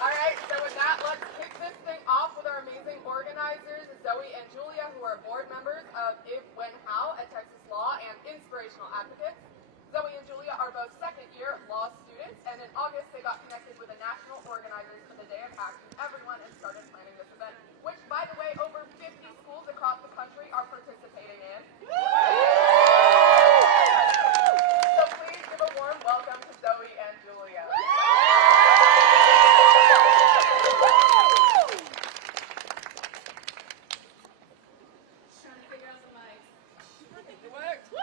All right, so with that, let's and Julia, who are board members of If, When, How at Texas Law and inspirational advocates. Zoe and Julia are both second-year law students, and in August they got connected with the national organizers for the Day of Action, everyone, and started planning this event, which, by the way, over 50 schools across the country are participating in. So please give a warm welcome to Zoe and Julia. Trying to figure out the mics. It worked.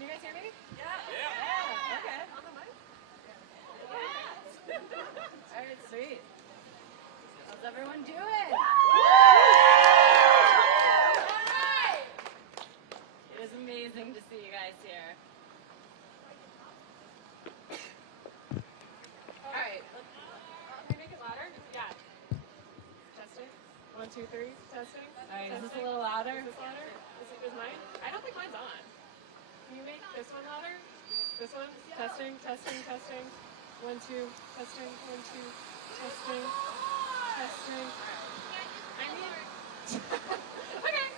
You guys hear me? Yeah. Okay. On the mic? All right, sweet. How's everyone doing? It is amazing to see you guys here. All right. Can we make it louder? Yeah. Testing. 1, 2, 3. Testing. All right. Is this a little louder? Is this louder? Is mine? I don't think mine's on. Can you make this one louder? This one? Testing, testing, testing. 1, 2, testing, 1, 2, testing, testing. I need... Okay.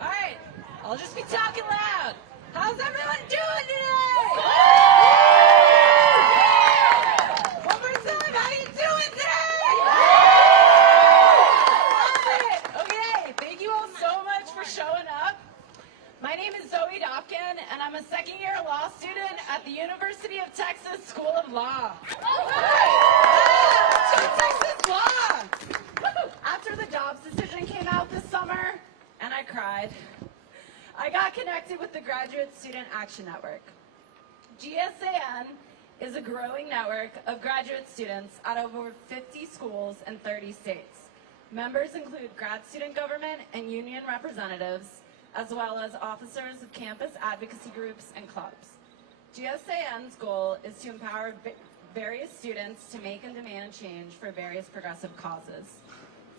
All right, I'll just be talking loud. How's everyone doing today? One more time, how you doing today? Love it. Okay, thank you all so much for showing up. My name is Zoe Dopkin, and I'm a second-year law student at the University of Texas School of Law. Let's go Texas Law! After the Dobbs decision came out this summer, and I cried, I got connected with the Graduate Student Action Network. GSAN is a growing network of graduate students at over 50 schools in 30 states. Members include grad student government and union representatives, as well as officers of campus advocacy groups and clubs. GSAN's goal is to empower various students to make and demand change for various progressive causes.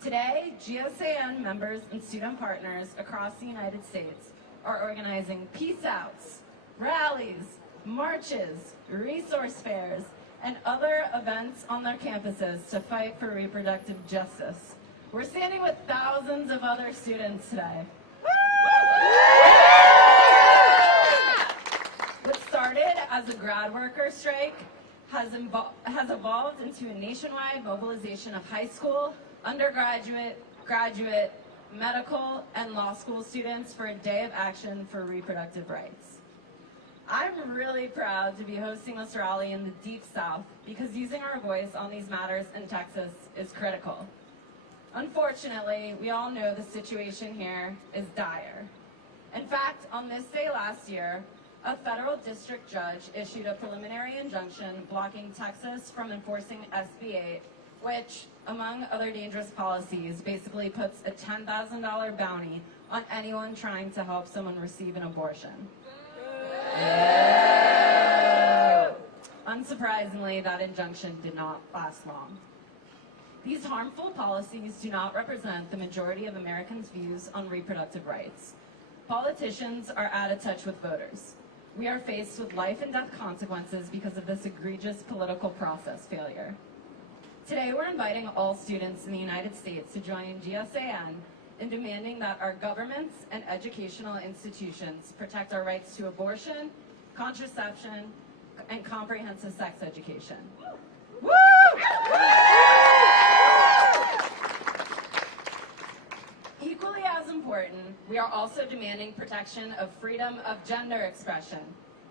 Today, GSAN members and student partners across the United States are organizing peace outs, rallies, marches, resource fairs, and other events on their campuses to fight for reproductive justice. We're standing with thousands of other students today. What started as a grad worker strike has evolved into a nationwide mobilization of high school, undergraduate, graduate, medical, and law school students for a day of action for reproductive rights. I'm really proud to be hosting this rally in the Deep South because using our voice on these matters in Texas is critical. Unfortunately, we all know the situation here is dire. In fact, on this day last year, a federal district judge issued a preliminary injunction blocking Texas from enforcing SB 8, which, among other dangerous policies, basically puts a $10,000 bounty on anyone trying to help someone receive an abortion. Unsurprisingly, that injunction did not last long. These harmful policies do not represent the majority of Americans' views on reproductive rights. Politicians are out of touch with voters. We are faced with life and death consequences because of this egregious political process failure. Today, we're inviting all students in the United States to join GSAN in demanding that our governments and educational institutions protect our rights to abortion, contraception, and comprehensive sex education. Woo! Equally as important, we are also demanding protection of freedom of gender expression.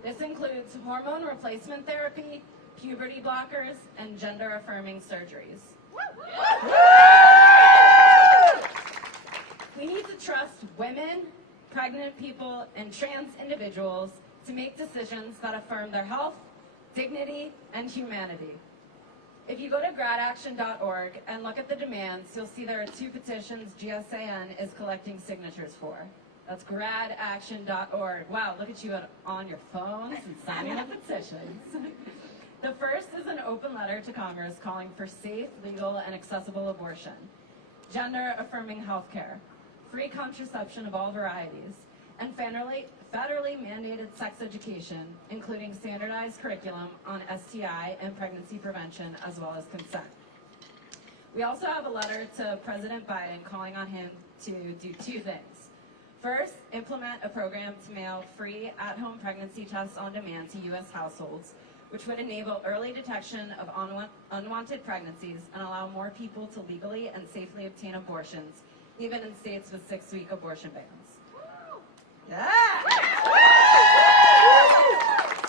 This includes hormone replacement therapy, puberty blockers, and gender-affirming surgeries. We need to trust women, pregnant people, and trans individuals to make decisions that affirm their health, dignity, and humanity. If you go to gradaction.org and look at the demands, you'll see there are 2 petitions GSAN is collecting signatures for. That's gradaction.org. Wow, look at you on your phones and signing up petitions. The first is an open letter to Congress calling for safe, legal, and accessible abortion, gender-affirming health care, free contraception of all varieties, and federally mandated sex education, including standardized curriculum on STI and pregnancy prevention, as well as consent. We also have a letter to President Biden calling on him to do two things. First, implement a program to mail free at-home pregnancy tests on demand to U.S. households, which would enable early detection of unwanted pregnancies and allow more people to legally and safely obtain abortions, even in states with 6-week abortion bans. Yeah!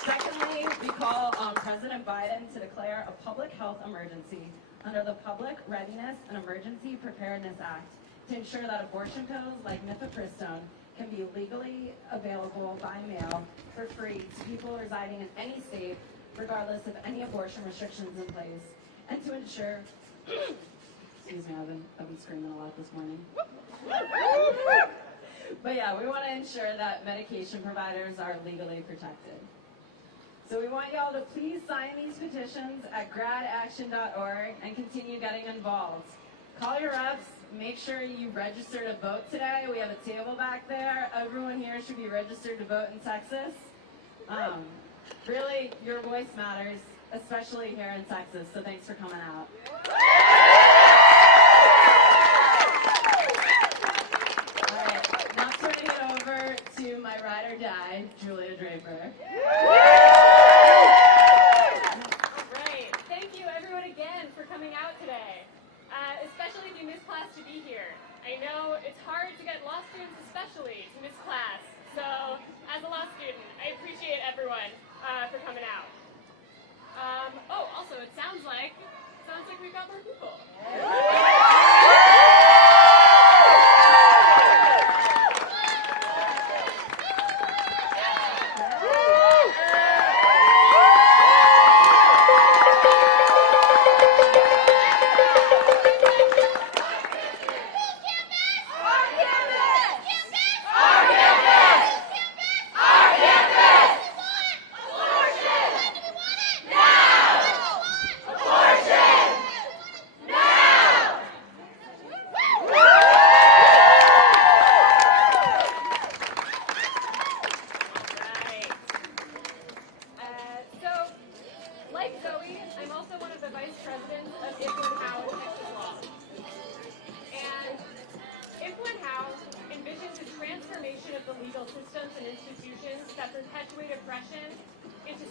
Secondly, we call on President Biden to declare a public health emergency under the Public Readiness and Emergency Preparedness Act to ensure that abortion pills like mifepristone can be legally available by mail for free to people residing in any state, regardless of any abortion restrictions in place, and to ensure, excuse me, I've been screaming a lot this morning. But yeah, we want to ensure that medication providers are legally protected. So we want y'all to please sign these petitions at gradaction.org and continue getting involved. Call your reps, make sure you register to vote today. We have a table back there. Everyone here should be registered to vote in Texas. Really, your voice matters, especially here in Texas, so thanks for coming out. All right, now turning it over to my ride or die, Julia Draper. Great. Thank you, everyone, again for coming out today, especially if you missed class to be here. I know it's hard to get law students especially to miss class, so as a law student, I appreciate everyone for coming out. Also, it sounds like we've got more people.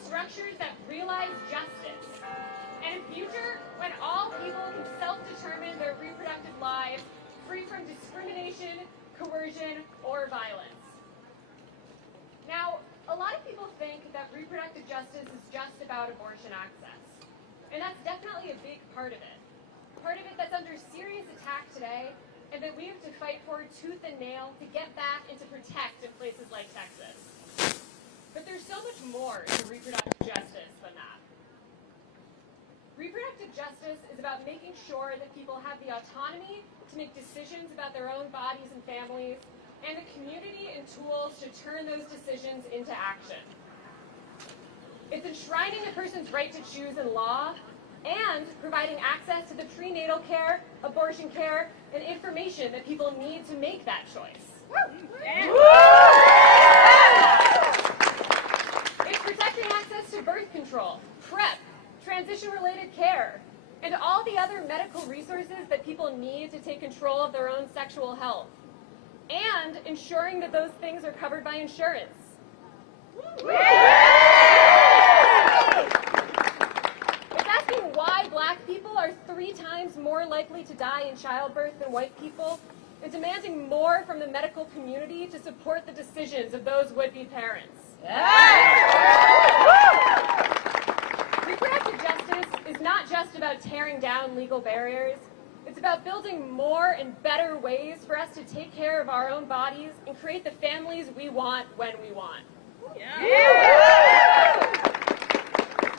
Structures that realize justice. And a future when all people can self-determine their reproductive lives, free from discrimination, coercion, or violence. Now, a lot of people think that reproductive justice is just about abortion access. And that's definitely a big part of it. Part of it that's under serious attack today, and that we have to fight for tooth and nail to get back and to protect in places like Texas. But there's so much more to reproductive justice than that. Reproductive justice is about making sure that people have the autonomy to make decisions about their own bodies and families, and the community and tools to turn those decisions into action. It's enshrining a person's right to choose in law, and providing access to the prenatal care, abortion care, and information that people need to make that choice. Protecting access to birth control, PrEP, transition-related care, and all the other medical resources that people need to take control of their own sexual health, and ensuring that those things are covered by insurance. It's asking why Black people are 3 times more likely to die in childbirth than white people, and demanding more from the medical community to support the decisions of those would-be parents. Reproductive justice is not just about tearing down legal barriers. It's about building more and better ways for us to take care of our own bodies and create the families we want when we want.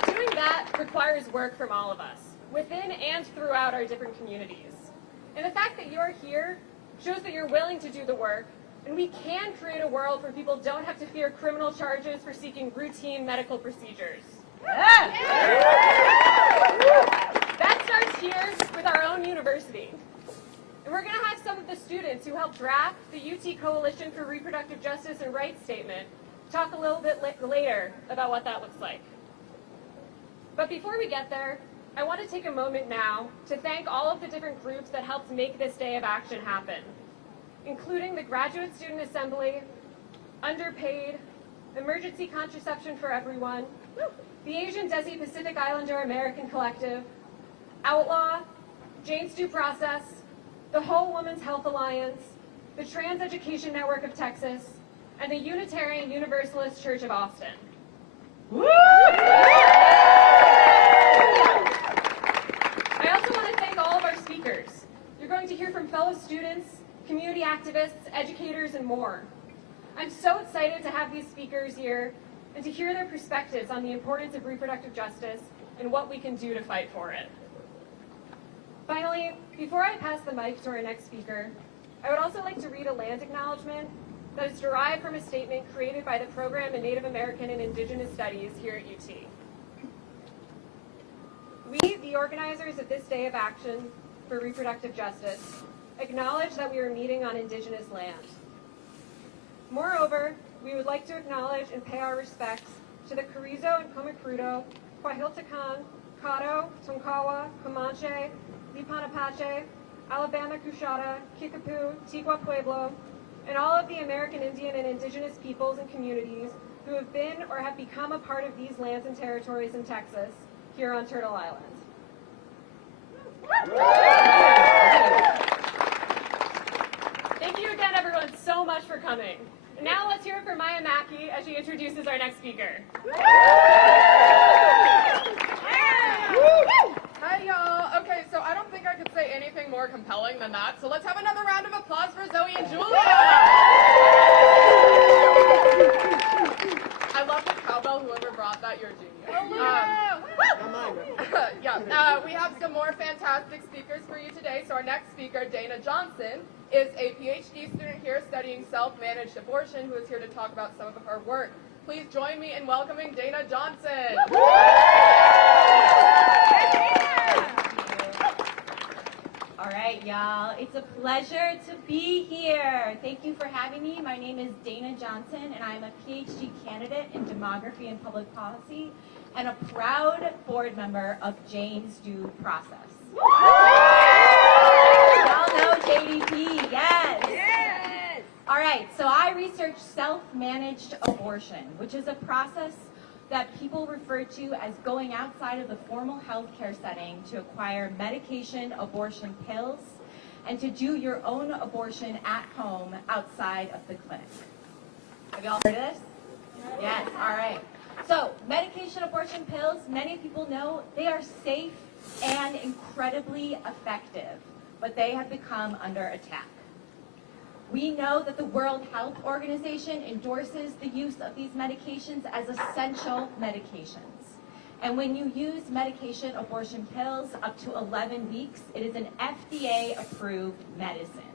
Doing that requires work from all of us, within and throughout our different communities. And the fact that you're here shows that you're willing to do the work And we can create a world where people don't have to fear criminal charges for seeking routine medical procedures. That starts here with our own university. And we're going to have some of the students who helped draft the UT Coalition for Reproductive Justice and Rights statement talk a little bit later about what that looks like. But before we get there, I want to take a moment now to thank all of the different groups that helped make this day of action happen, including the Graduate Student Assembly, Underpaid, Emergency Contraception for Everyone, the Asian Desi Pacific Islander American Collective, Outlaw, Jane's Due Process, the Whole Woman's Health Alliance, the Trans Education Network of Texas, and the Unitarian Universalist Church of Austin. I also want to thank all of our speakers. You're going to hear from fellow students, community activists, educators, and more. I'm so excited to have these speakers here and to hear their perspectives on the importance of reproductive justice and what we can do to fight for it. Finally, before I pass the mic to our next speaker, I would also like to read a land acknowledgement that is derived from a statement created by the Program in Native American and Indigenous Studies here at UT. We, the organizers of this Day of Action for Reproductive Justice, acknowledge that we are meeting on Indigenous land. Moreover, we would like to acknowledge and pay our respects to the Carrizo and Comecrudo, Coahuiltecan, Caddo, Tonkawa, Comanche, Lipan-Apache, Alabama Cushata, Kickapoo, Tigua Pueblo, and all of the American Indian and Indigenous peoples and communities who have been or have become a part of these lands and territories in Texas, here on Turtle Island. Thank you again, everyone, so much for coming. And now let's hear it from Maya Mackey as she introduces our next speaker. Hi, y'all. Okay, so I don't think I could say anything more compelling than that. So let's have another round of applause for Zoe and Julia. I love the cowbell. Whoever brought that, you're a genius. We have some more fantastic speakers for you today. So our next speaker, Dana Johnson, is a PhD student here studying self-managed abortion who is here to talk about some of her work. Please join me in welcoming Dana Johnson. All right, y'all. It's a pleasure to be here. Thank you for having me. My name is Dana Johnson, and I'm a PhD candidate in demography and public policy, and a proud board member of Jane's Due Process. Y'all know JDP, yes. Yes. All right, so I research self-managed abortion, which is a process that people refer to as going outside of the formal healthcare setting to acquire medication abortion pills and to do your own abortion at home outside of the clinic. Have y'all heard of this? Yes, all right. So medication abortion pills, many people know they are safe and incredibly effective, but they have become under attack. We know that the World Health Organization endorses the use of these medications as essential medications. And when you use medication abortion pills up to 11 weeks, it is an FDA-approved medicine.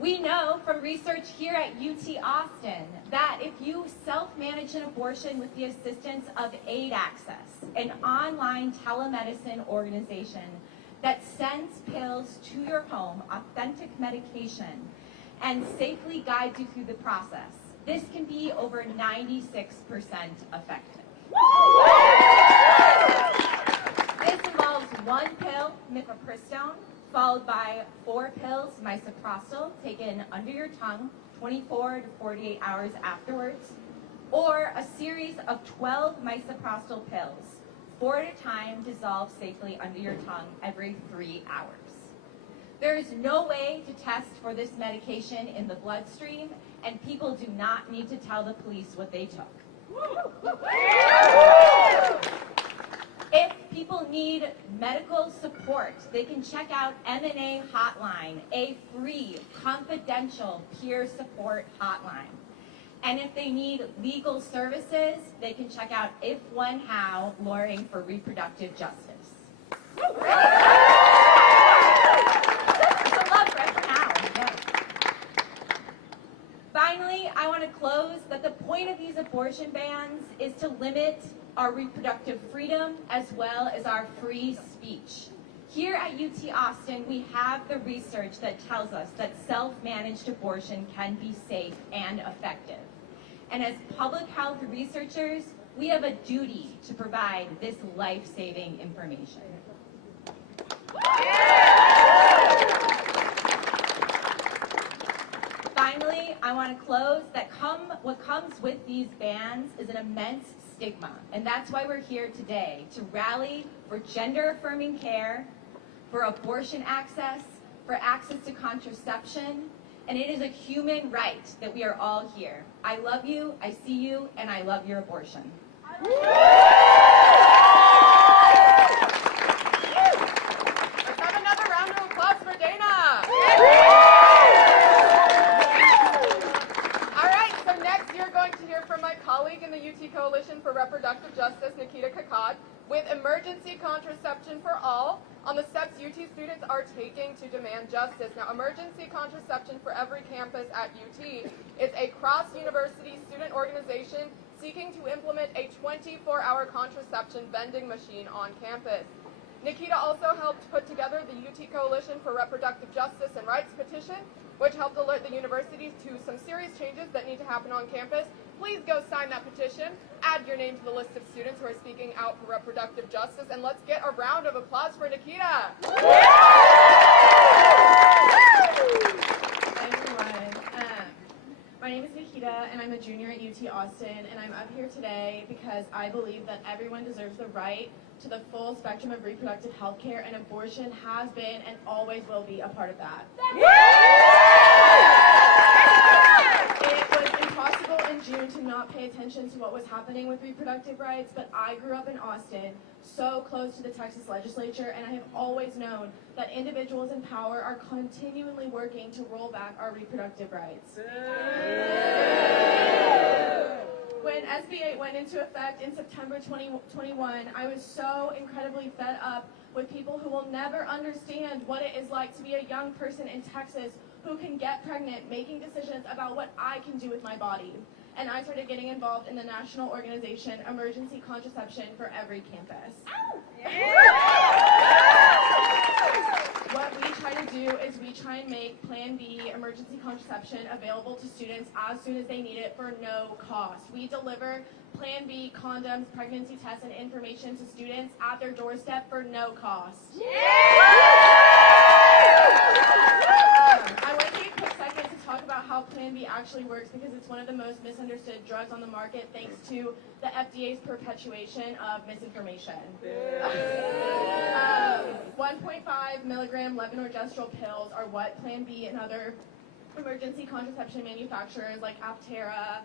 We know from research here at UT Austin that if you self-manage an abortion with the assistance of Aid Access, an online telemedicine organization that sends pills to your home, authentic medication, and safely guides you through the process, this can be over 96% effective. This involves one pill, mifepristone, followed by 4 pills, misoprostol, taken under your tongue 24 to 48 hours afterwards, or a series of 12 misoprostol pills, 4 at a time, dissolved safely under your tongue every 3 hours. There is no way to test for this medication in the bloodstream, and people do not need to tell the police what they took. If people need medical support, they can check out M&A Hotline, a free, confidential, peer support hotline. And if they need legal services, they can check out If One How, Lawyering for Reproductive Justice. I want to close that the point of these abortion bans is to limit our reproductive freedom as well as our free speech. Here at UT Austin, we have the research that tells us that self-managed abortion can be safe and effective. And as public health researchers, we have a duty to provide this life-saving information. Finally, I want to close that what comes with these bans is an immense stigma. And that's why we're here today, to rally for gender-affirming care, for abortion access, for access to contraception, and it is a human right that we are all here. I love you, I see you, and I love your abortion. Let's have another round of applause for Dana. All right, so next you're going to hear from my colleague in the UT Coalition for Reproductive Justice, Nikita Kakad, with Emergency Contraception for All, on the steps UT students are taking to demand justice. Now, Emergency Contraception for Every Campus at UT is a cross-university student organization seeking to implement a 24-hour contraception vending machine on campus. Nikita also helped put together the UT Coalition for Reproductive Justice and Rights petition, which helped alert the universities to some serious changes that need to happen on campus. Please go sign that petition, add your name to the list of students who are speaking out for reproductive justice, and let's get a round of applause for Nikita. Hi everyone. My name is Nikita, and I'm a junior at UT Austin, and I'm up here today because I believe that everyone deserves the right to the full spectrum of reproductive health care, and abortion has been and always will be a part of that. It was impossible in June to not pay attention to what was happening with reproductive rights, but I grew up in Austin, so close to the Texas legislature, and I have always known that individuals in power are continually working to roll back our reproductive rights. When SB 8 went into effect in September 2021, I was so incredibly fed up with people who will never understand what it is like to be a young person in Texas who can get pregnant, making decisions about what I can do with my body. And I started getting involved in the national organization Emergency Contraception for Every Campus. What we try to do is we try and make Plan B emergency contraception available to students as soon as they need it for no cost. We deliver Plan B condoms, pregnancy tests, and information to students at their doorstep for no cost. I want to take a quick second to talk about how Plan B actually works because it's one of the most misunderstood drugs on the market thanks to the FDA's perpetuation of misinformation. 1.5 milligram levonorgestrel pills are what Plan B and other emergency contraception manufacturers like Aptera,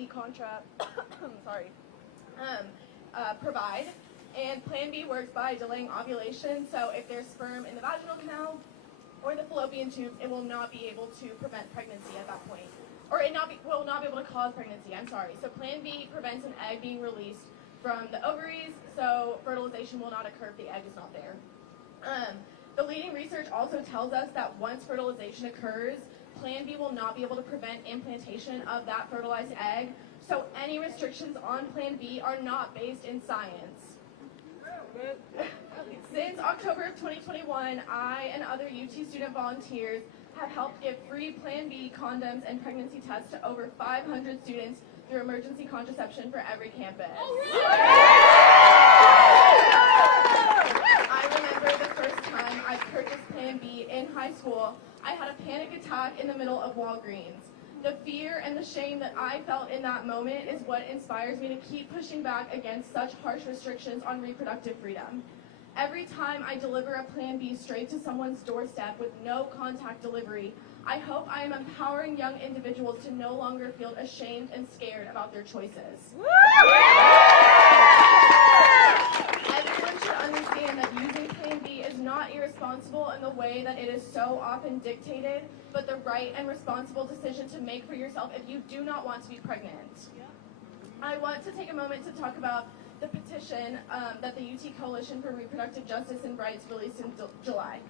eContra, provide. And Plan B works by delaying ovulation, so if there's sperm in the vaginal canal or the fallopian tubes, it will not be able to prevent pregnancy at that point. Or it will not be able to cause pregnancy, I'm sorry. So Plan B prevents an egg being released from the ovaries, so fertilization will not occur if the egg is not there. The leading research also tells us that once fertilization occurs, Plan B will not be able to prevent implantation of that fertilized egg, so any restrictions on Plan B are not based in science. Since October of 2021, I and other UT student volunteers have helped give free Plan B condoms and pregnancy tests to over 500 students through Emergency Contraception for Every Campus. I remember the first time I purchased Plan B in high school, I had a panic attack in the middle of Walgreens. The fear and the shame that I felt in that moment is what inspires me to keep pushing back against such harsh restrictions on reproductive freedom. Every time I deliver a Plan B straight to someone's doorstep with no contact delivery, I hope I am empowering young individuals to no longer feel ashamed and scared about their choices. Everyone should understand that using Plan B is not irresponsible in the way that it is so often dictated, but the right and responsible decision to make for yourself if you do not want to be pregnant. I want to take a moment to talk about the petition that the UT Coalition for Reproductive Justice and Rights released in July.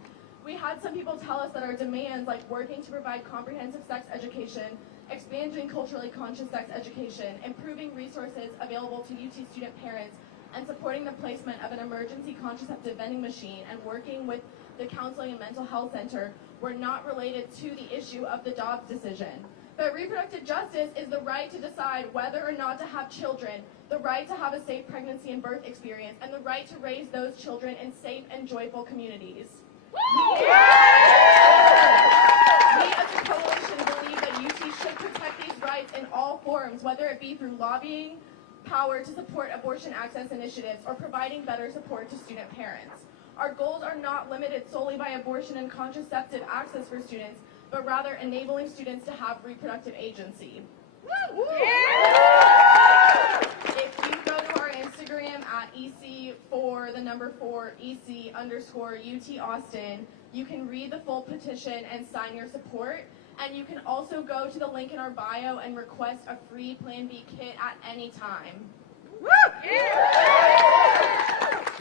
We had some people tell us that our demands, like working to provide comprehensive sex education, expanding culturally conscious sex education, improving resources available to UT student parents, and supporting the placement of an emergency contraceptive vending machine and working with the Counseling and Mental Health Center were not related to the issue of the Dobbs decision. But reproductive justice is the right to decide whether or not to have children, the right to have a safe pregnancy and birth experience, and the right to raise those children in safe and joyful communities. We as a coalition believe that UT should protect these rights in all forms, whether it be through lobbying power to support abortion access initiatives or providing better support to student parents. Our goals are not limited solely by abortion and contraceptive access for students, but rather enabling students to have reproductive agency. If you go to our Instagram at EC_4 Austin, you can read the full petition and sign your support. And you can also go to the link in our bio and request a free Plan B kit at any time.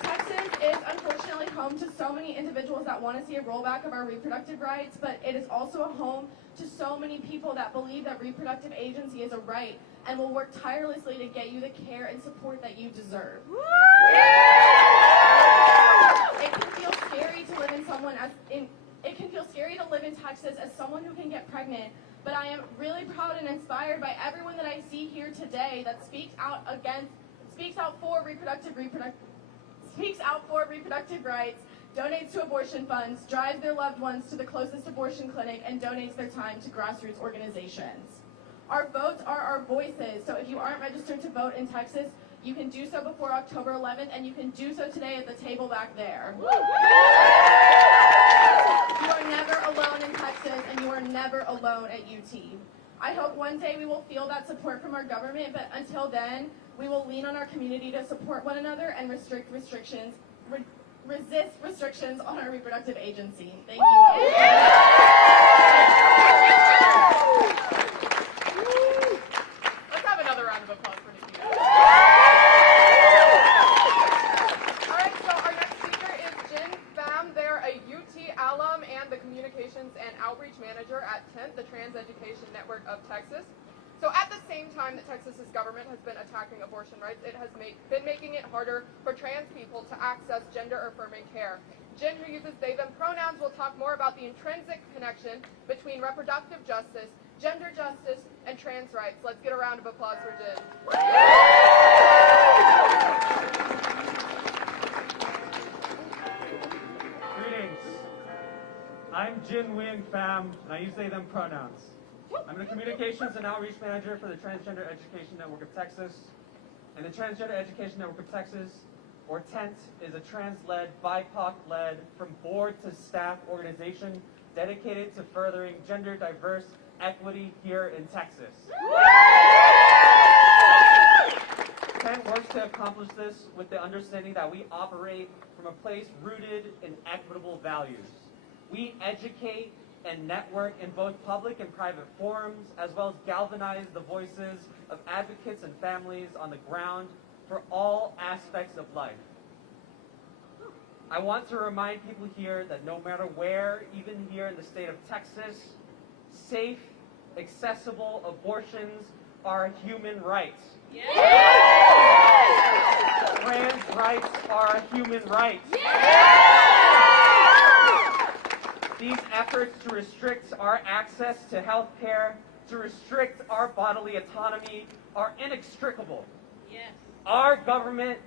Texas is unfortunately home to so many individuals that want to see a rollback of our reproductive rights, but it is also a home to so many people that believe that reproductive agency is a right and will work tirelessly to get you the care and support that you deserve. It can feel scary to live in Texas as someone who can get pregnant, but I am really proud and inspired by everyone that I see here today that speaks out for reproductive rights, donates to abortion funds, drives their loved ones to the closest abortion clinic, and donates their time to grassroots organizations. Our votes are our voices, so if you aren't registered to vote in Texas, you can do so before October 11th, and you can do so today at the table back there. You are never alone in Texas, and you are never alone at UT. I hope one day we will feel that support from our government, but until then, we will lean on our community to support one another and resist restrictions on our reproductive agency. Thank you all. Let's have another round of applause for Nikki. All right, so our next speaker is Jin Pham. They're a UT alum and the Communications and Outreach Manager at TENT, the Trans Education Network of Texas. So at the same time that Texas's government has been attacking abortion rights, it has been making it harder for trans people to access gender-affirming care. Jin, who uses they-them pronouns, will talk more about the intrinsic connection between reproductive justice, gender justice, and trans rights. Let's get a round of applause for Jin. Greetings. I'm Jin Pham, and I use they-them pronouns. I'm the Communications and Outreach Manager for the Transgender Education Network of Texas. And the Transgender Education Network of Texas, or TENT, is a trans-led, BIPOC-led, from board to staff organization dedicated to furthering gender diverse equity here in Texas. TENT works to accomplish this with the understanding that we operate from a place rooted in equitable values. We educate and network in both public and private forums, as well as galvanize the voices of advocates and families on the ground for all aspects of life. I want to remind people here that no matter where, even here in the state of Texas, safe, accessible abortions are human rights. Yeah. Trans rights are a human right. Yeah. These efforts to restrict our access to health care, to restrict our bodily autonomy, are inextricable. Yes. Our government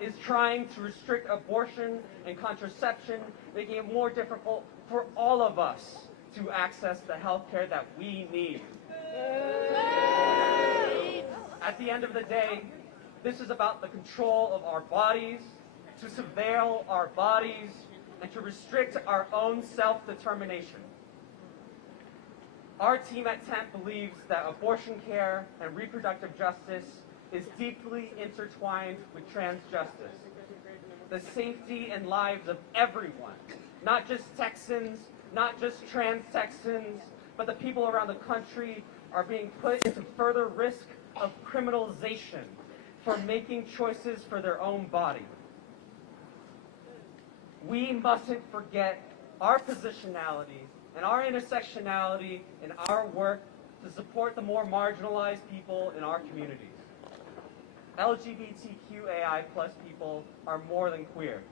is trying to restrict abortion and contraception, making it more difficult for all of us to access the health care that we need. At the end of the day, this is about the control of our bodies, to surveil our bodies, and to restrict our own self-determination. Our team at TENT believes that abortion care and reproductive justice is deeply intertwined with trans justice. The safety and lives of everyone, not just Texans, not just trans Texans, but the people around the country, are being put into further risk of criminalization for making choices for their own body. We mustn't forget our positionality, and our intersectionality in our work to support the more marginalized people in our communities. LGBTQAI+ people are more than queer.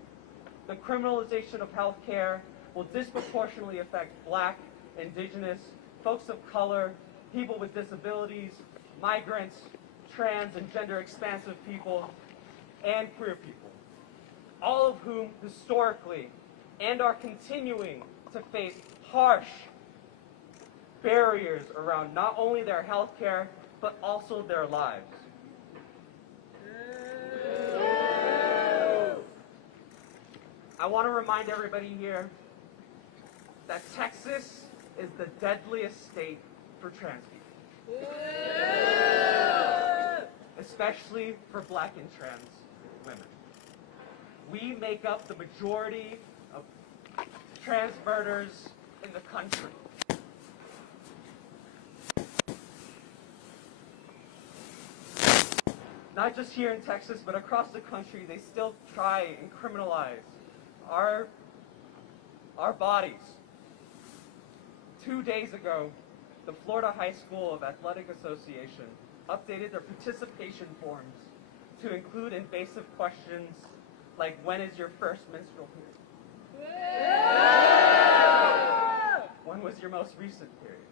The criminalization of healthcare will disproportionately affect Black, Indigenous, folks of color, people with disabilities, migrants, trans and gender expansive people, and queer people, all of whom historically and are continuing to face harsh barriers around not only their health care, but also their lives. I want to remind everybody here that Texas is the deadliest state for trans people, especially for Black and trans women. We make up the majority of trans murders in the country. Not just here in Texas, but across the country, they still try and criminalize our bodies. 2 days ago, the Florida High School of Athletic Association updated their participation forms to include invasive questions like, when is your first menstrual period? When was your most recent period?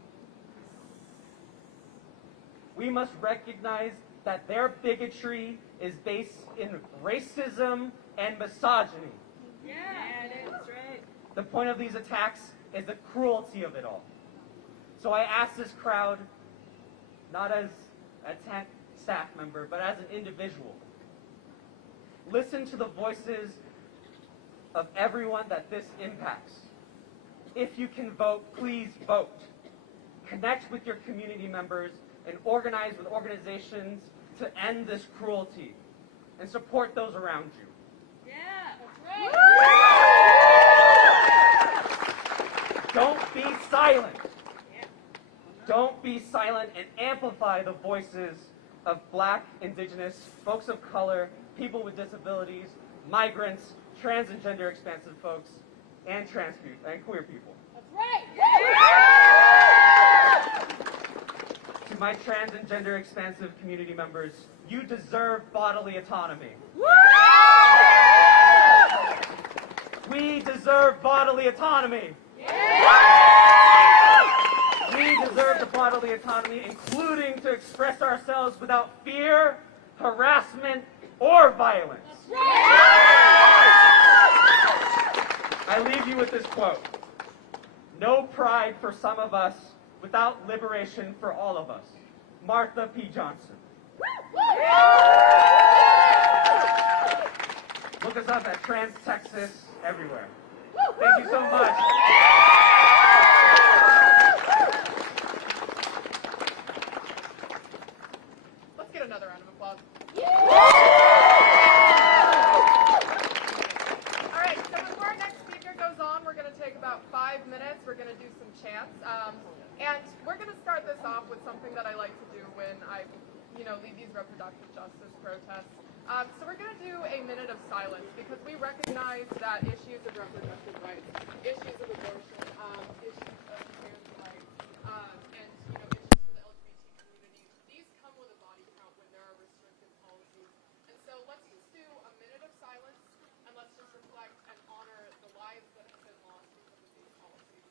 We must recognize that their bigotry is based in racism and misogyny. Yeah, that's right. The point of these attacks is the cruelty of it all. So I ask this crowd, not as a staff member, but as an individual, listen to the voices of everyone that this impacts. If you can vote, please vote. Connect with your community members and organize with organizations to end this cruelty and support those around you. Yeah, that's right. Don't be silent. Don't be silent, and amplify the voices of Black, Indigenous, folks of color, people with disabilities, migrants, trans and gender expansive folks, and trans people and queer people. That's right. To my trans and gender expansive community members, you deserve bodily autonomy. We deserve bodily autonomy. We deserve the bodily autonomy, including to express ourselves without fear, harassment, or violence. I leave you with this quote. No pride for some of us without liberation for all of us. Martha P. Johnson. Look us up at Trans Texas everywhere. Thank you so much. Let's get another round of applause. All right, so before our next speaker goes on, we're going to take about 5 minutes. We're going to do some chants. And we're going to start this off with something that I like to do when I, lead these reproductive justice protests. So we're going to do a minute of silence because we recognize that issues of reproductive rights, issues of abortion, issues of trans rights, and issues for the LGBT community, these come with a body count when there are restrictive policies. And so let's just do a minute of silence and let's just reflect and honor the lives that have been lost because of these policies.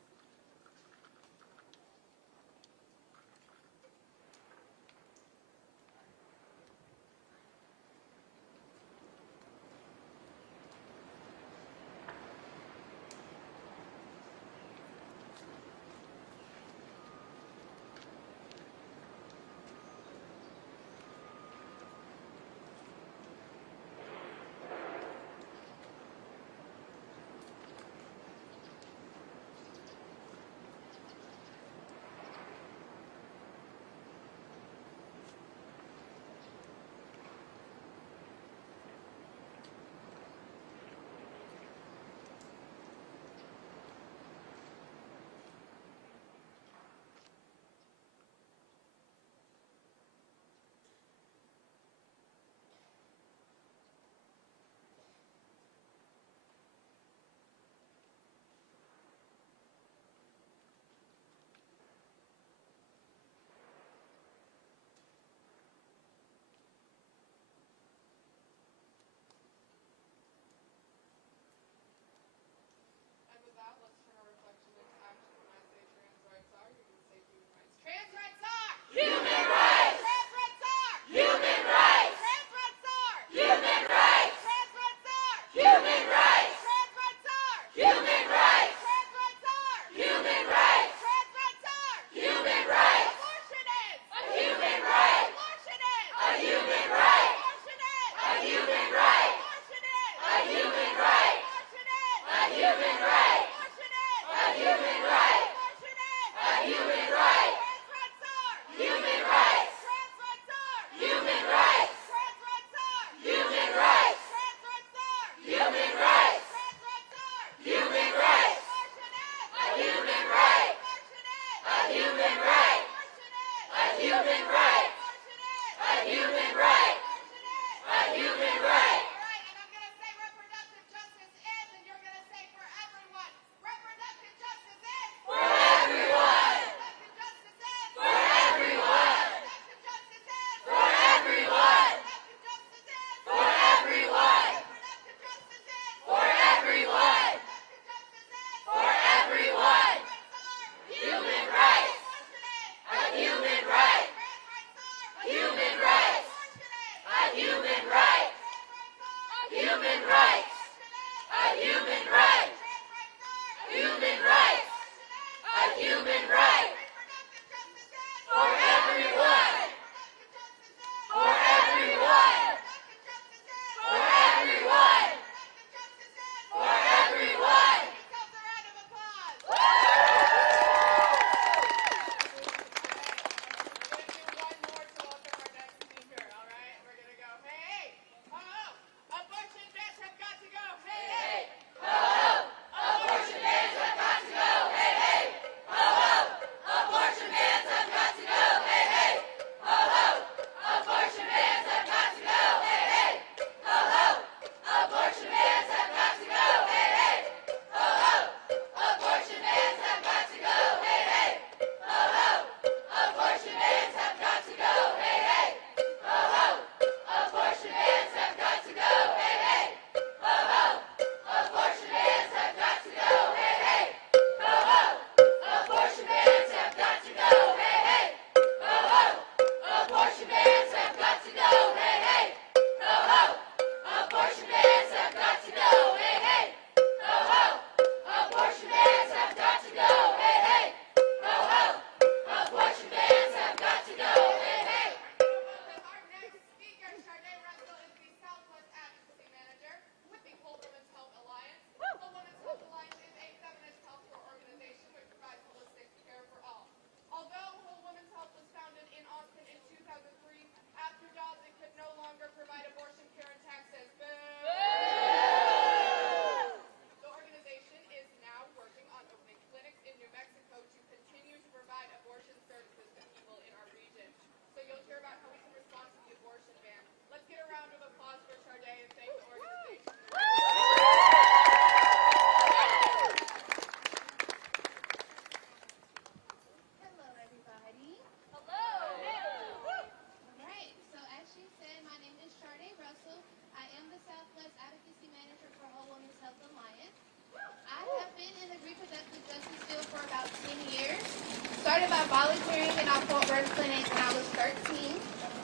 Started by volunteering in our Fort Worth clinic when I was 13,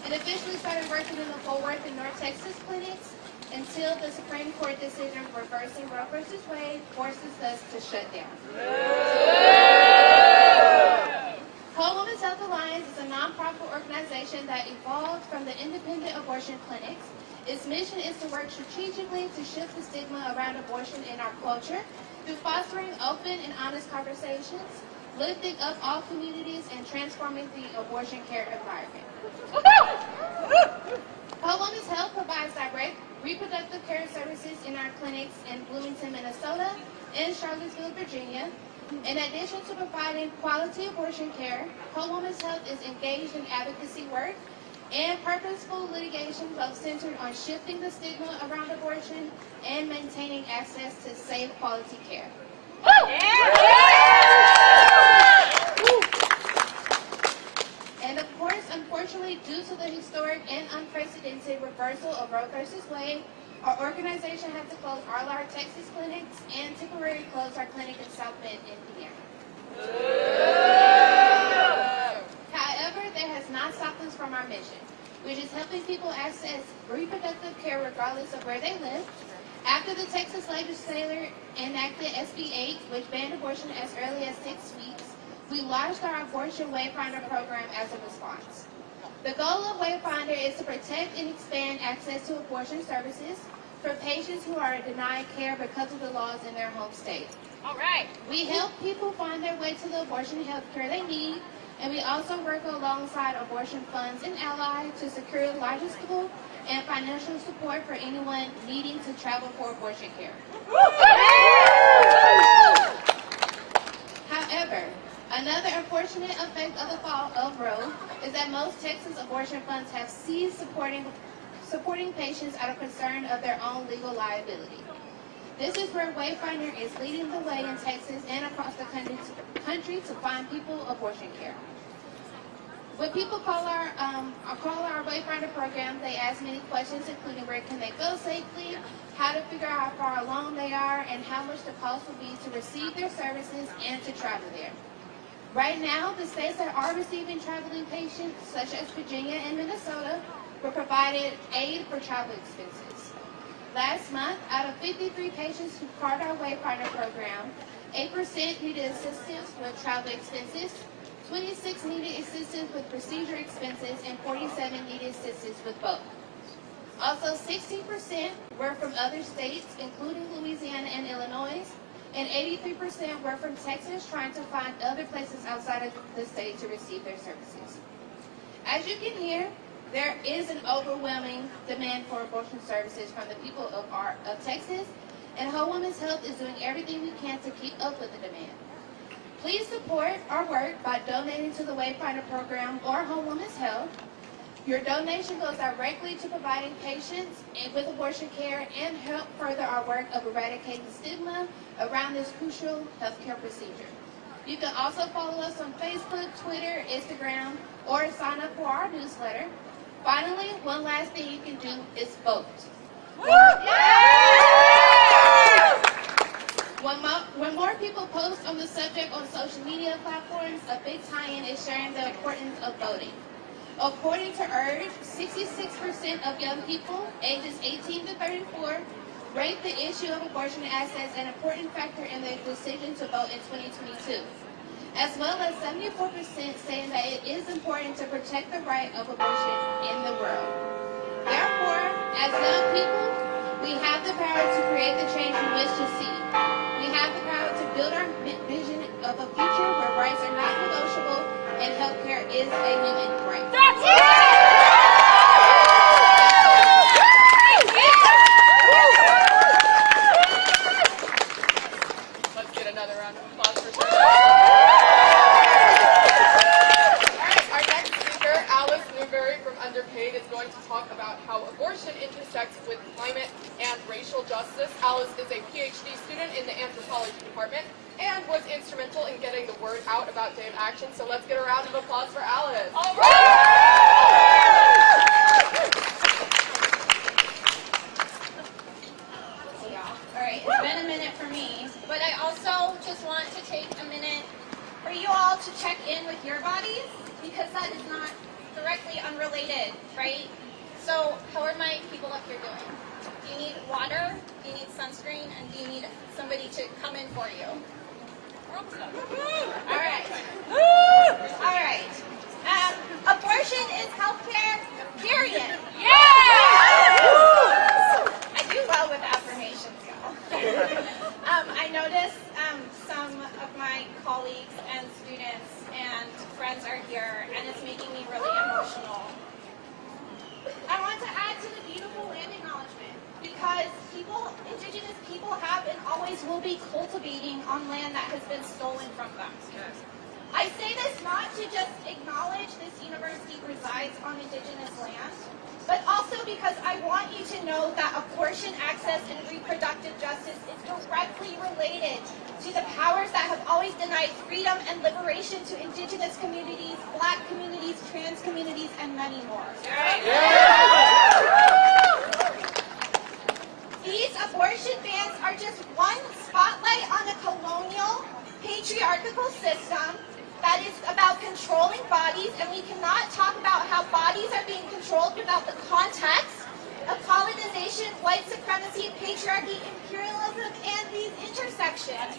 and officially started working in the Fort Worth and North Texas clinics until the Supreme Court decision reversing Roe v. Wade forces us to shut down. Whole Women's Health Alliance is a nonprofit organization that evolved from the independent abortion clinics. Its mission is to work strategically to shift the stigma around abortion in our culture through fostering open and honest conversations, lifting up all communities, and transforming the abortion care environment. Whole Women's Health provides direct reproductive care services in our clinics in Bloomington, Minnesota, and Charlottesville, Virginia. In addition to providing quality abortion care, Whole Women's Health is engaged in advocacy work and purposeful litigation, both centered on shifting the stigma around abortion and maintaining access to safe, quality care. And of course, unfortunately, due to the historic and unprecedented reversal of Roe v. Wade, our organization had to close all our Texas clinics and temporarily close our clinic in South Bend, Indiana. However, that has not stopped us from our mission, which is helping people access reproductive care regardless of where they live. After the Texas legislature enacted SB 8, which banned abortion as early as 6 weeks, we launched our Abortion Wayfinder program as a response. The goal of Wayfinder is to protect and expand access to abortion services for patients who are denied care because of the laws in their home state. All right. We help people find their way to the abortion health care they need, and we also work alongside abortion funds and allies to secure logistical and financial support for anyone needing to travel for abortion care. However, Another unfortunate effect of the fall of Roe is that most Texas abortion funds have ceased supporting patients out of concern of their own legal liability. This is where Wayfinder is leading the way in Texas and across the country to find people abortion care. When people call our Wayfinder program, they ask many questions, including where can they go safely, how to figure out how far along they are, and how much the cost will be to receive their services and to travel there. Right now, the states that are receiving traveling patients, such as Virginia and Minnesota, were provided aid for travel expenses. Last month, out of 53 patients who called our Wayfinder program, 8% needed assistance with travel expenses, 26 needed assistance with procedure expenses, and 47 needed assistance with both. Also, 16% were from other states, including Louisiana and Illinois, and 83% were from Texas, trying to find other places outside of the state to receive their services. As you can hear, there is an overwhelming demand for abortion services from the people of Texas, and Whole Woman's Health is doing everything we can to keep up with the demand. Please support our work by donating to the Wayfinder program or Whole Woman's Health. Your donation goes directly to providing patients with abortion care and help further our work of eradicating stigma around this crucial healthcare procedure. You can also follow us on Facebook, Twitter, Instagram, or sign up for our newsletter. Finally, one last thing you can do is vote. When more people post on the subject on social media platforms, a big tie-in is sharing the importance of voting. According to URGE, 66% of young people ages 18 to 34 rate the issue of abortion as an important factor in their decision to vote in 2022, as well as 74% saying that it is important to protect the right of abortion in the world. Therefore, as young people, we have the power to create the change we wish to see. We have the power to build our vision of a future where rights are not negotiable and healthcare is a human right. That's it! Let's get another round of applause for her. Alright, our next speaker, Alice Newberry from Underpaid, is going to talk about how abortion intersects with climate and racial justice. Alice is a PhD student in the anthropology department and was instrumental in getting the word out about Day of Action. So let's get a round of applause for Alice. All right! Alright, it's been a minute for me, but I also just want to take a minute for you all to check in with your bodies, because that is not directly unrelated, right? So, how are my people up here doing? Do you need water? Do you need sunscreen? And do you need somebody to come in for you? Alright. Alright. Abortion is healthcare, period. I do well with affirmations, y'all. I noticed some of my colleagues and students and friends are here, and it's making me really emotional. I want to add to the beautiful land acknowledgement, because indigenous people have and always will be cultivating on land that has been stolen from them. I say this not to just acknowledge this university resides on indigenous land, but also because I want you to know that abortion access and reproductive justice is directly related to the powers that have always denied freedom and liberation to indigenous communities, black communities, trans communities, and many more. These abortion bans are just one spotlight on a colonial, patriarchal system that is about controlling bodies, and we cannot talk about how bodies are being controlled without the context of colonization, white supremacy, patriarchy, imperialism, and these intersections.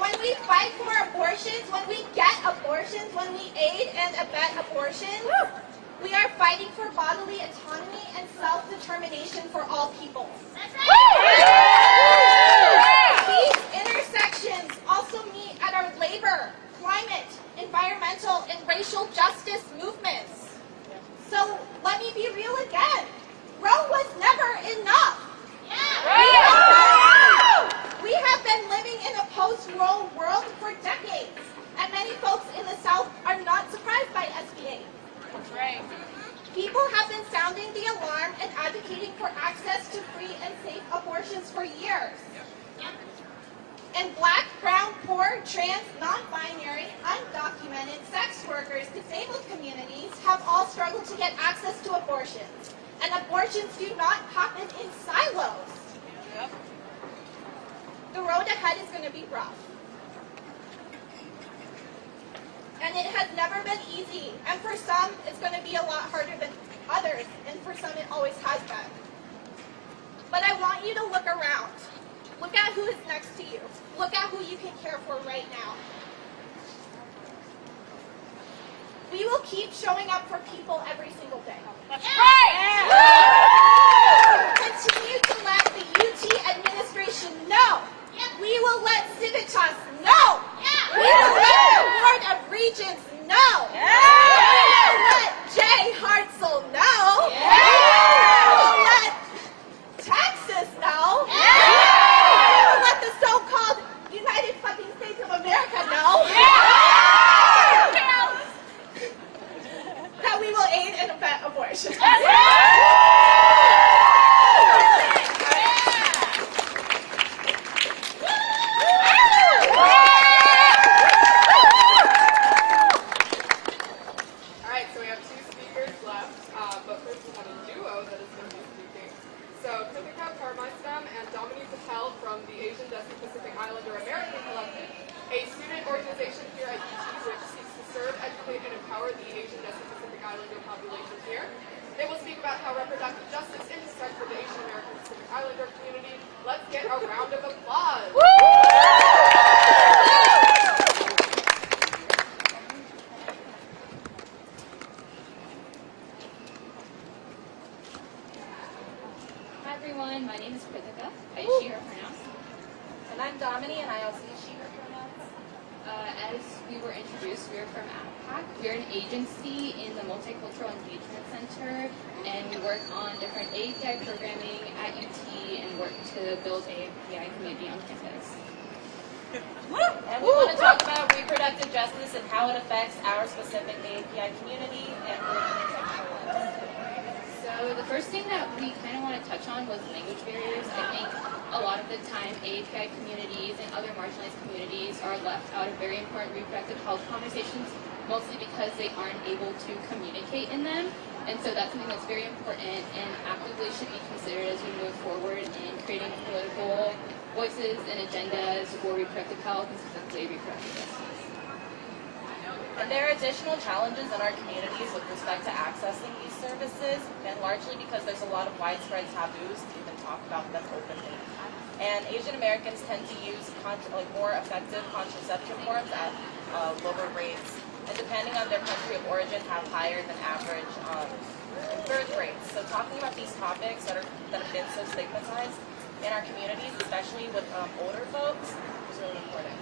When we fight for abortions, when we get abortions, when we aid and abet abortions, we are fighting for bodily autonomy and self-determination for all people. These intersections also meet at our labor, climate, environmental, and racial justice movements. So let me be real again. Roe was never enough. We have been living in a post-Roe world for decades, and many folks in the South are not surprised by SB 8. That's right. People have been sounding the alarm and advocating for access to free and safe abortions for years. And Black, brown, poor, trans, non-binary, undocumented, sex workers, disabled communities have all struggled to get access to abortions. And abortions do not happen in silos. Yep. The road ahead is going to be rough. And it has never been easy. And for some, it's going to be a lot harder than others. And for some, it always has been. But I want you to look around. Look at who is next to you. Look at who you can care for right now. We will keep showing up for people every single day. That's right. Continue to let the UT administration know. We will let Civitas know. We will let the Board of Regents know. We will let Jay Hartzell know. We will let Texas know. We will let the so-called United fucking States of America know. That we will aid and abet abortion. Alright, so we have two speakers left, but first we have a duo that is going to be speaking. So Kritika Karmaistam and Dominique Patel from the Asian Desert Pacific Islander American Collective, a student organization here at UT which seeks to serve, educate, and empower the Asian Desert Pacific Islander population here. They will speak about how reproductive justice intersects with the Asian American Pacific Islander community. Let's get a round of applause. Hi everyone, my name is Kritika. I she, her pronouns. And I'm Domini, and I also use she, her pronouns. As we were introduced, we are from AAPI. We're an agency in the Multicultural Engagement Center, and we work on different AAPI programming at UT and work to build AAPI community on campus. And we want to talk about reproductive justice and how it affects our specific AAPI community and the intersectional lives. So the first thing that we kind of want to touch on was language barriers. I think a lot of the time AAPI communities and other marginalized communities are left out of very important reproductive health conversations, mostly because they aren't able to communicate in them. And so that's something that's very important and actively should be considered as we move forward in creating political voices and agendas for reproductive health and specifically reproductive justice. And there are additional challenges in our communities with respect to accessing these services, and largely because there's a lot of widespread taboos to even talk about them openly. And Asian Americans tend to use more effective contraceptive forms at lower rates, and depending on their country of origin, have higher than average birth rates. So talking about these topics that have been so stigmatized in our communities, especially with older folks, is really important.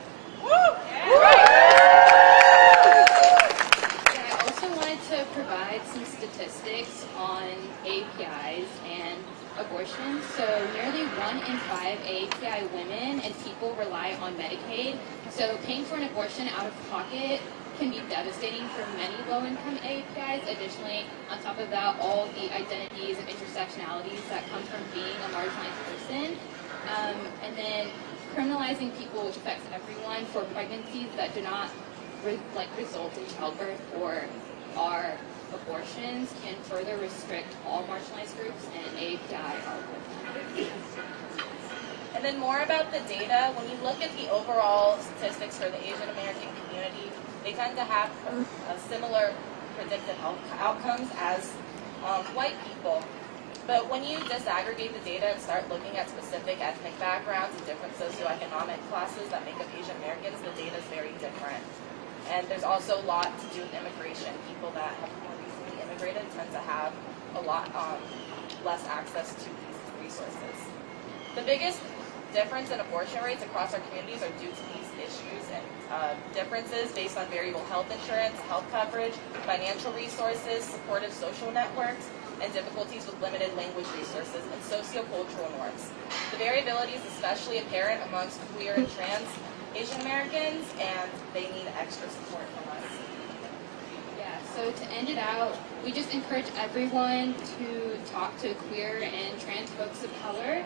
I also wanted to provide some statistics on APIs and abortion. So nearly 1 in 5 API women and people rely on Medicaid. So paying for an abortion out of pocket can be devastating for many low-income APIs. Additionally, on top of that, all the identities and intersectionalities that come from being a marginalized person. And then criminalizing people, which affects everyone, for pregnancies that do not result in childbirth or are abortions can further restrict all marginalized groups, and API are one of them. And then more about the data, when you look at the overall statistics for the Asian American community, they tend to have a similar predicted health outcomes as white people. But when you disaggregate the data and start looking at specific ethnic backgrounds and different socioeconomic classes that make up Asian Americans, the data is very different. And there's also a lot to do with immigration. People that have more recently immigrated tend to have a lot less access to these resources. The biggest difference in abortion rates across our communities are due to these issues and differences based on variable health insurance, health coverage, financial resources, supportive social networks, and difficulties with limited language resources and sociocultural norms. The variability is especially apparent amongst queer and trans Asian Americans, and they need extra support from us. Yeah, so to end it out, we just encourage everyone to talk to queer and trans folks of color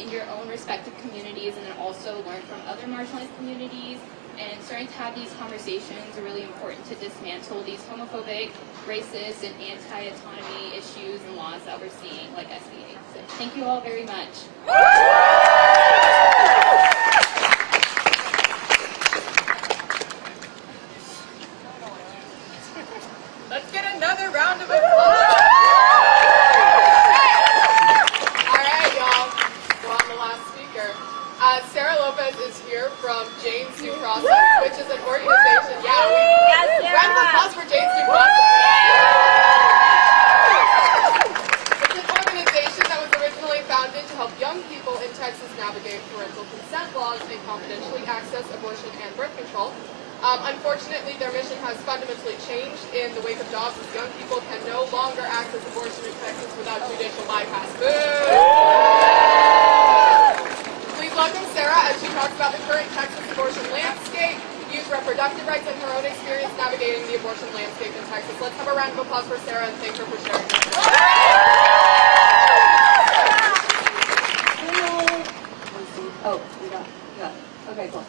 in your own respective communities, and then also learn from other marginalized communities. And starting to have these conversations are really important to dismantle these homophobic, racist, and anti-autonomy issues and laws that we're seeing, like SBA. So thank you all very much. Let's get another round of applause. All right, y'all. We're on the last speaker. Sarah Lopez is here from Jane's Due Process, which is an organization. Round of applause for Jane's Due Process. It's an organization that was originally founded to help young people in Texas navigate parental consent laws and confidentially access abortion and birth control. Unfortunately, their mission has fundamentally changed in the wake of Dobbs, as young people can no longer access abortion in Texas without judicial bypass. Boo! Please welcome Sarah as she talks about the current Texas abortion landscape, youth reproductive rights, and her own experience navigating the abortion landscape in Texas. Let's have a round of applause for Sarah and thank her for sharing her story. Okay, cool.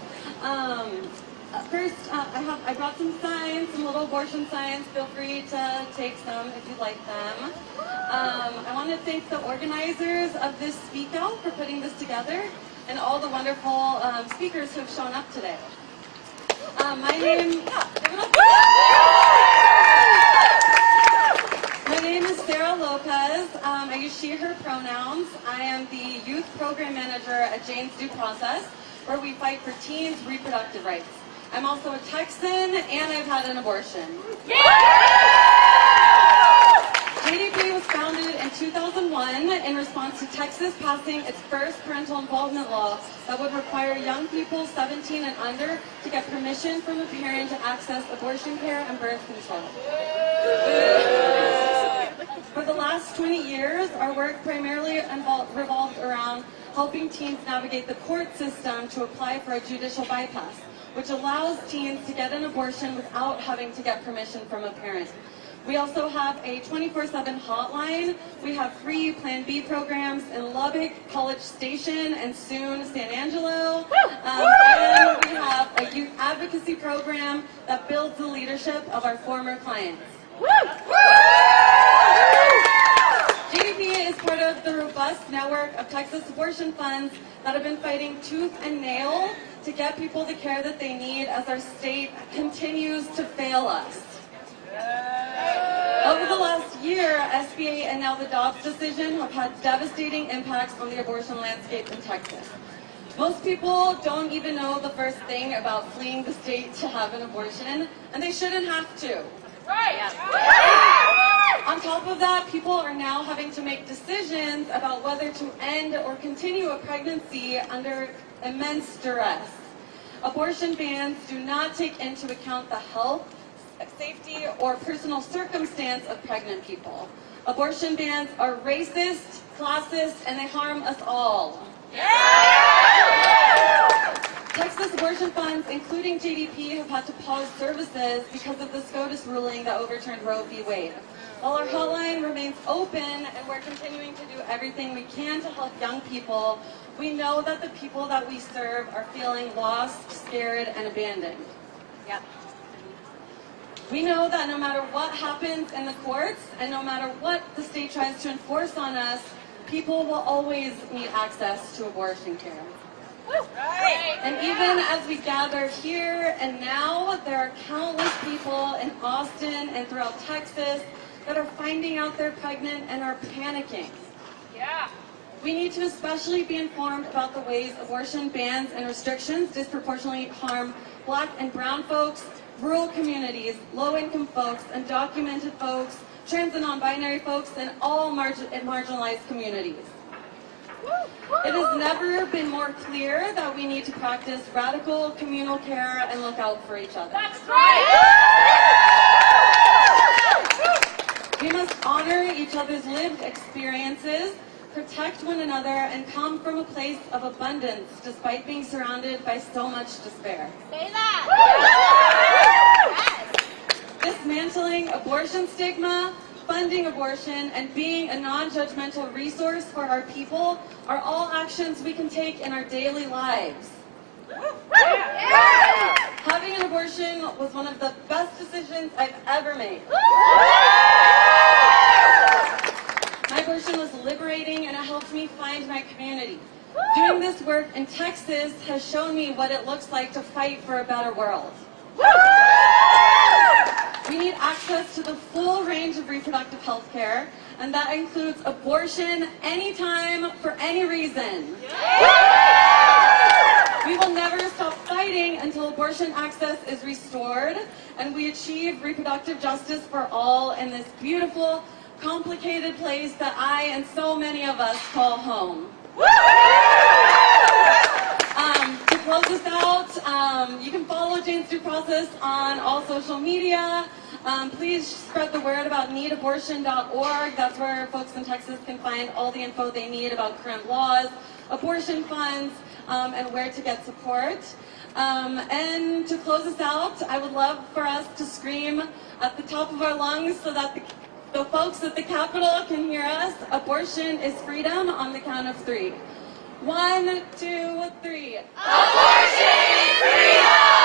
First, I brought some signs, some little abortion signs. Feel free to take some if you'd like them. I want to thank the organizers of this Speak Out for putting this together, and all the wonderful speakers who have shown up today. My name is Sarah Lopez. I use she, her pronouns. I am the youth program manager at Jane's Due Process, where we fight for teens' reproductive rights. I'm also a Texan, and I've had an abortion. JDP was founded in 2001 in response to Texas passing its first parental involvement law that would require young people 17 and under to get permission from a parent to access abortion care and birth control. For the last 20 years, our work primarily revolved around helping teens navigate the court system to apply for a judicial bypass, which allows teens to get an abortion without having to get permission from a parent. We also have a 24/7 hotline. We have free Plan B programs in Lubbock, College Station, and soon San Angelo. And we have a youth advocacy program that builds the leadership of our former clients. JDP is part of the robust network of Texas abortion funds that have been fighting tooth and nail to get people the care that they need as our state continues to fail us. Over the last year, SBA and now the Dobbs decision have had devastating impacts on the abortion landscape in Texas. Most people don't even know the first thing about fleeing the state to have an abortion, and they shouldn't have to. On top of that, people are now having to make decisions about whether to end or continue a pregnancy under immense duress. Abortion bans do not take into account the health, safety, or personal circumstance of pregnant people. Abortion bans are racist, classist, and they harm us all. Texas abortion funds, including JDP, have had to pause services because of the SCOTUS ruling that overturned Roe v. Wade. While our hotline remains open and we're continuing to do everything we can to help young people, we know that the people that we serve are feeling lost, scared, and abandoned. We know that no matter what happens in the courts and no matter what the state tries to enforce on us, people will always need access to abortion care. And even as we gather here and now, there are countless people in Austin and throughout Texas that are finding out they're pregnant and are panicking. We need to especially be informed about the ways abortion bans and restrictions disproportionately harm Black and brown folks, rural communities, low-income folks, undocumented folks, trans and non-binary folks, and all marginalized communities. It has never been more clear that we need to practice radical communal care and look out for each other. That's right! We must honor each other's lived experiences, protect one another, and come from a place of abundance despite being surrounded by so much despair. Say that. Dismantling abortion stigma, funding abortion, and being a non-judgmental resource for our people are all actions we can take in our daily lives. Having an abortion was one of the best decisions I've ever made. My abortion was liberating and it helped me find my community. Doing this work in Texas has shown me what it looks like to fight for a better world. We need access to the full range of reproductive health care, and that includes abortion anytime, for any reason. We will never stop fighting until abortion access is restored and we achieve reproductive justice for all in this beautiful, complicated place that I and so many of us call home. To close this out, you can follow Jane's Due Process on all social media. Please spread the word about needabortion.org. That's where folks in Texas can find all the info they need about current laws, abortion funds, and where to get support. And to close us out, I would love for us to scream at the top of our lungs so that the folks at the Capitol can hear us. Abortion is freedom on the count of 3. 1, 2, 3. Abortion is freedom!